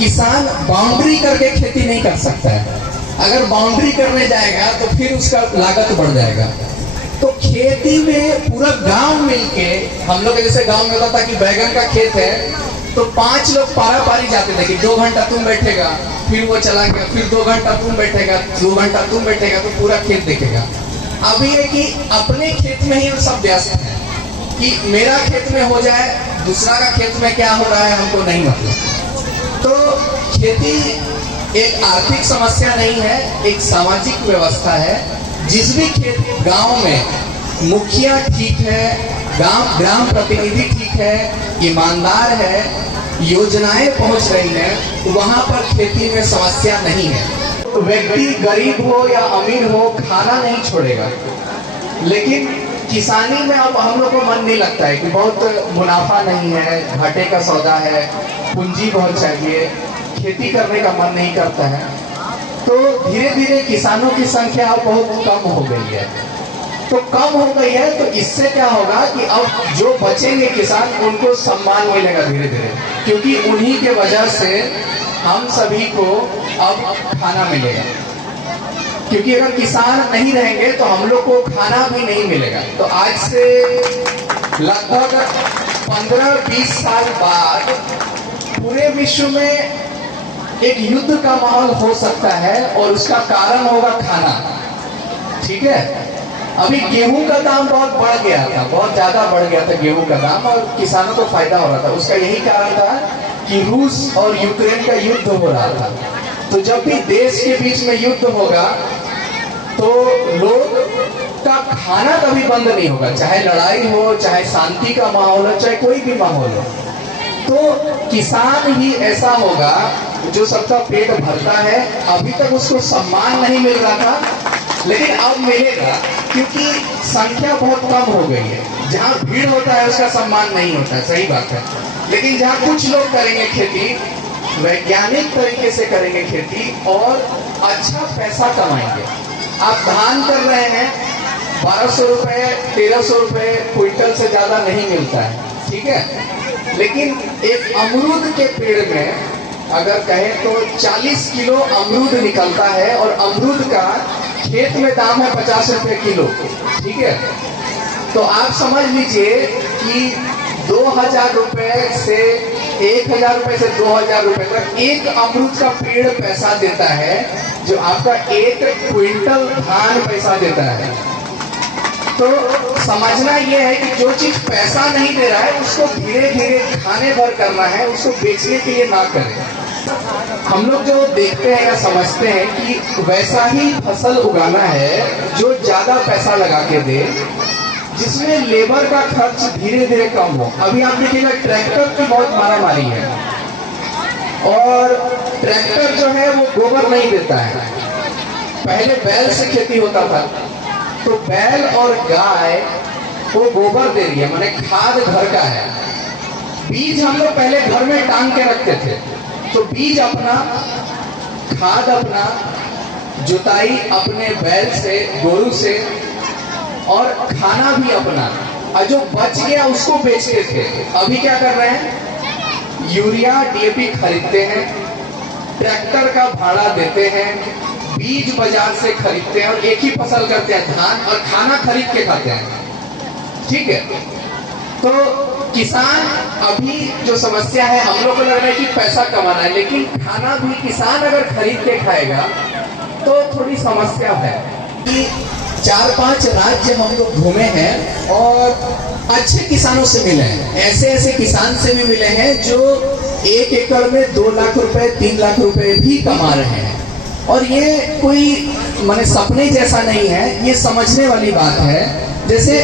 किसान बाउंड्री करके खेती नहीं कर सकता है। अगर बाउंड्री करने जाएगा तो फिर उसका लागत बढ़ जाएगा। तो खेती में पूरा गांव मिलके, हम लोग जैसे गांव में होता था कि बैगन का खेत है तो 5 लोग पारा पारी जाते थे कि 2 घंटा तुम बैठेगा, फिर वो चला गया, फिर 2 घंटा तुम बैठेगा, 2 घंटा तुम बैठेगा, तो पूरा खेत देखेगा। अभी है कि अपने खेत में ही हम सब व्यस्त हैं कि मेरा खेत में हो जाए, दूसरा का खेत में क्या हो रहा है हमको नहीं मतलब। तो खेती एक आर्थिक समस्या नहीं है, एक सामाजिक व्यवस्था है। जिस भी खेत गांव में मुखिया ठीक है, ग्राम प्रतिनिधि ठीक है, ईमानदार है, योजनाएं पहुंच रही हैं, वहां पर खेती में समस्या नहीं है। तो व्यक्ति गरीब हो या अमीर हो, खाना नहीं छोड़ेगा। लेकिन किसानी में अब हम लोग को मन नहीं लगता है कि बहुत मुनाफा नहीं है, घाटे का सौदा है, पूंजी बहुत चाहिए, खेती करने का मन नहीं करता है। तो धीरे धीरे किसानों की संख्या बहुत कम हो गई है। तो कम हो गई है तो इससे क्या होगा कि अब जो बचेंगे किसान, उनको सम्मान मिलेगा धीरे धीरे, क्योंकि उन्हीं के वजह से हम सभी को अब खाना मिलेगा। क्योंकि अगर किसान नहीं रहेंगे तो हम लोग को खाना भी नहीं मिलेगा। तो आज से लगभग 15-20 साल बाद पूरे विश्व में एक युद्ध का माहौल हो सकता है और उसका कारण होगा खाना। ठीक है, अभी गेहूं का दाम बहुत बढ़ गया था, बहुत ज्यादा बढ़ गया था गेहूं का दाम, और किसानों को फायदा हो रहा था। उसका यही कारण था कि रूस और यूक्रेन का युद्ध हो रहा था। तो जब भी देश के बीच में युद्ध होगा तो लोग का खाना कभी बंद नहीं होगा, चाहे लड़ाई हो, चाहे शांति का माहौल हो, चाहे कोई भी माहौल हो। तो किसान ही ऐसा होगा जो सबका पेट भरता है। अभी तक उसको सम्मान नहीं मिल रहा था, लेकिन अब मिलेगा, क्योंकि संख्या बहुत कम हो गई है। जहाँ भीड़ होता है उसका सम्मान नहीं होता है, सही बात है। लेकिन जहाँ कुछ लोग करेंगे खेती, वैज्ञानिक तरीके से करेंगे खेती और अच्छा पैसा कमाएंगे। आप धान कर रहे हैं, 1200 रुपए 1300 रुपए क्विंटल से ज्यादा नहीं मिलता है, ठीक है। लेकिन एक अमरूद के पेड़ में अगर कहें तो 40 किलो अमरूद निकलता है, और अमरूद का खेत में दाम है 50 रुपए किलो, ठीक है। तो आप समझ लीजिए कि 2000 रुपए से 1000 रुपए से 2000 रुपए तक एक अमरूद का पेड़ पैसा देता है, जो आपका 1 क्विंटल धान पैसा देता है। तो समझना यह है कि जो चीज पैसा नहीं दे रहा है उसको धीरे धीरे खाने भर करना है, उसको बेचने के लिए ना करें। हम लोग जो देखते हैं या समझते हैं कि वैसा ही फसल उगाना है जो ज्यादा पैसा लगा के दे, जिसमें लेबर का खर्च धीरे धीरे कम हो। अभी आप देखिएगा ट्रैक्टर की बहुत मारामारी है, और ट्रैक्टर जो है वो गोबर नहीं देता है। पहले बैल से खेती होता था, तो बैल और गाय वो गोबर दे रही है, माने खाद घर का है। बीज हम लोग पहले घर में टांग के रखते थे, तो बीज अपना, खाद अपना, जुताई अपने बैल से, गोरू से, और खाना भी अपना, और जो बच गया उसको बेचते थे। अभी क्या कर रहे हैं, यूरिया डीएपी खरीदते हैं, ट्रैक्टर का भाड़ा देते हैं, बीज बाजार से खरीदते हैं, और एक ही फसल करते हैं धान, और खाना खरीद के खाते हैं, ठीक है। तो किसान अभी जो समस्या है, हम लोग को लग रहा है कि पैसा कमाना है, लेकिन खाना भी किसान अगर खरीद के खाएगा तो थोड़ी समस्या है। कि 4-5 राज्य हम लोग घूमे हैं और अच्छे किसानों से मिले हैं, ऐसे ऐसे किसान से भी मिले हैं जो 1 एकड़ में 2 लाख रुपए 3 लाख रुपए भी कमा रहे हैं। और ये कोई माने सपने जैसा नहीं है, ये समझने वाली बात है। जैसे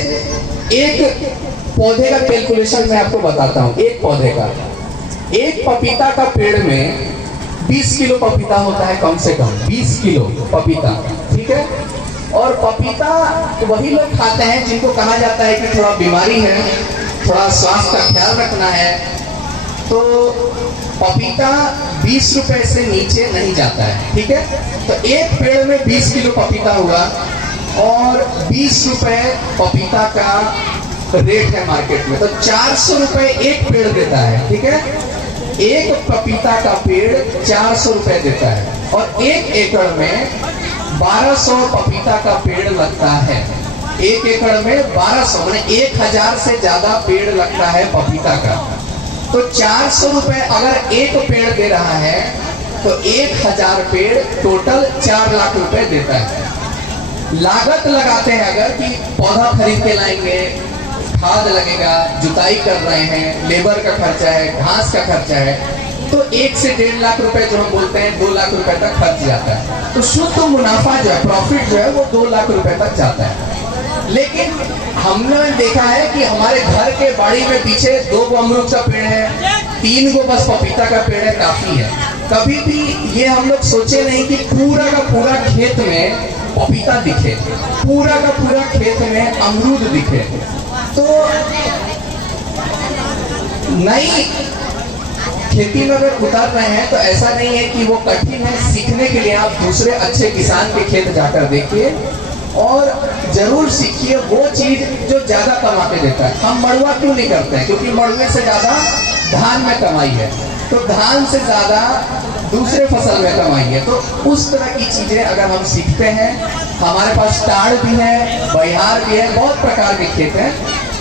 एक पौधे का कैलकुलेशन मैं आपको बताता हूँ। एक पौधे का, एक पपीता का पेड़ में 20 किलो पपीता होता है, कम से कम 20 किलो पपीता, ठीक है। और पपीता वही लोग खाते हैं जिनको कहा जाता है कि थोड़ा बीमारी है, थोड़ा स्वास्थ्य का ख्याल रखना है। तो पपीता 20 रुपए से नीचे नहीं जाता है, ठीक है। तो एक पेड़ में 20 किलो पपीता हुआ, और 20 रुपए पपीता का रेट है मार्केट में, तो 400 रुपए एक पेड़ देता है, ठीक है। एक पपीता का पेड़ 400 रुपए देता है और 1 एकड़ में 1200 पपीता का पेड़ लगता है। 1 एकड़ में 1200 माने 1000 से ज्यादा पेड़ लगता है पपीता का। तो 400 रुपए अगर एक पेड़ दे रहा है तो 1000 पेड़ टोटल 4 लाख रुपए देता है। लागत लगाते हैं अगर कि पौधा खरीद के लाएंगे, खाद लगेगा, जुताई कर रहे हैं, लेबर का खर्चा है, घास का खर्चा है, तो 1 से 1.5 लाख रुपए जो हम बोलते हैं 2 लाख रुपए तक खर्च जाता है। तो शुद्ध मुनाफा जो है, प्रॉफिट जो है वो 2 लाख रुपए तक जाता है। लेकिन हमने देखा है कि हमारे घर के बाड़ी में पीछे 2 अमरूद का पेड़ है, 3 बस पपीता का पेड़ है, काफी है। कभी भी ये हम लोग सोचे नहीं कि पूरा का पूरा खेत में पपीता दिखे, पूरा का पूरा खेत में अमरूद दिखे। तो नई खेती में अगर उतर रहे हैं तो ऐसा नहीं है कि वो कठिन है। सीखने के लिए आप दूसरे अच्छे किसान के खेत जाकर देखिए और जरूर सीखिए वो चीज जो ज्यादा कमा के देता है। हम मड़ुआ क्यों नहीं करते हैं? क्योंकि मड़ुए से ज्यादा धान में कमाई है, तो धान से ज्यादा दूसरे फसल में कमाई है। तो उस तरह की चीजें अगर हम सीखते हैं, हमारे पास टाड़ भी है, बहिहार भी है, बहुत प्रकार के खेत हैं।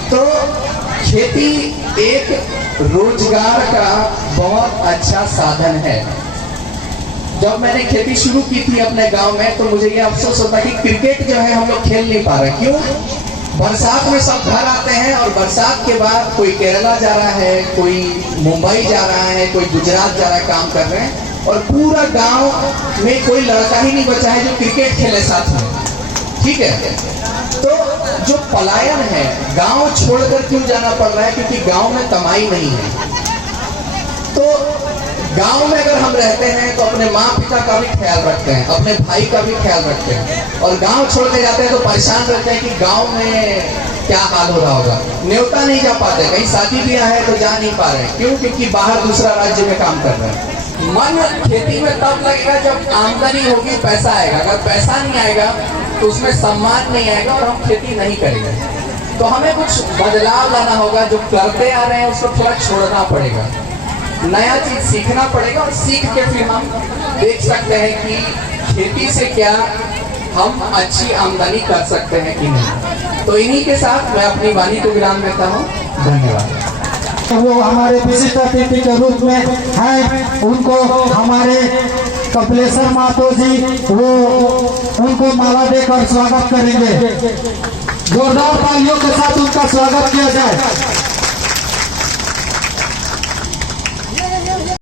तो खेती एक रोजगार का बहुत अच्छा साधन है। जब मैंने खेती शुरू की थी अपने गांव में तो मुझे ये अफसोस होता कि क्रिकेट जो है हम लोग खेल नहीं पा रहे। क्यों? बरसात में सब घर आते हैं और बरसात के बाद कोई केरला जा रहा है, कोई मुंबई जा रहा है, कोई गुजरात जा रहा है काम कर रहे हैं, और पूरा गांव में कोई लड़का ही नहीं बचा है जो क्रिकेट खेले साथ में। ठीक है, तो जो पलायन है, गांव छोड़कर क्यों जाना पड़ रहा है? क्योंकि गांव में कमाई नहीं है। तो गांव में अगर हम रहते हैं तो अपने माँ पिता का भी ख्याल रखते हैं, अपने भाई का भी ख्याल रखते हैं, और गांव छोड़ के जाते हैं तो परेशान रहते हैं कि गांव में क्या हाल हो रहा होगा। न्योता नहीं जा पाते, कहीं शादी ब्याह है तो जा नहीं पा रहे। क्यों? क्योंकि बाहर दूसरा राज्य में काम कर रहे हैं। मन खेती में तब लगेगा जब आमदनी होगी, पैसा आएगा। अगर पैसा नहीं आएगा तो उसमें सम्मान नहीं आएगा और हम खेती नहीं करेंगे। तो हमें कुछ बदलाव लाना होगा। जो करते आ रहे हैं उसको थोड़ा छोड़ना पड़ेगा, नया चीज सीखना पड़ेगा, और सीख के फिर हम देख सकते हैं कि खेती से क्या हम अच्छी आमदनी कर सकते हैं कि नहीं। तो इन्हीं के साथ मैं अपनी वाणी को विराम देता हूँ। धन्यवाद। वो हमारे विशिष्ट अतिथि के रूप में है, उनको हमारे कपिलेश्वर महतो जी वो उनको माला देकर स्वागत करेंगे। जोरदार तालियों के साथ उनका स्वागत किया जाए।